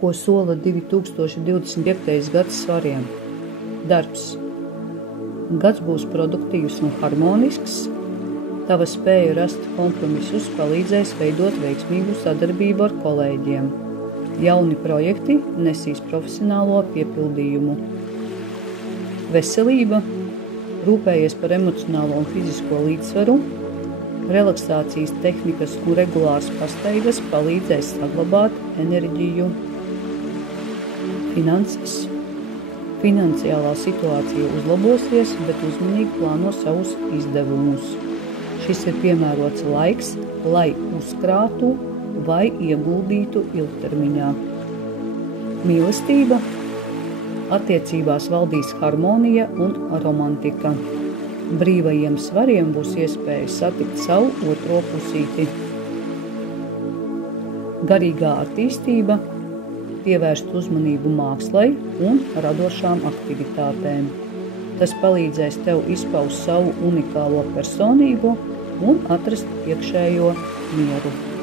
ko sola 2025. gads svariem. Darbs. Gads būs produktīvs un harmonisks. Tava spēja rast kompromisus palīdzēs veidot veiksmīgu sadarbību ar kolēģiem. Jauni projekti nesīs profesionālo piepildījumu. Veselība. Rūpējies par emocionālo un fizisko līdzsvaru. Relaksācijas tehnikas un regulāras pastaigas palīdzēs saglabāt enerģiju. Finanses. Finansiālā situācija uzlabosies, bet uzmanīgi plāno savus izdevumus. Šis ir piemērots laiks, lai uzkrātu vai ieguldītu ilgtermiņā. Mīlestība. Attiecībās valdīs harmonija un romantika. Brīvajiem svariem būs iespēja satikt savu otro pusīti. Garīgā attīstība. Pievērst uzmanību mākslai un radošām aktivitātēm. Tas palīdzēs tev izpaust savu unikālo personību un atrast iekšējo mieru.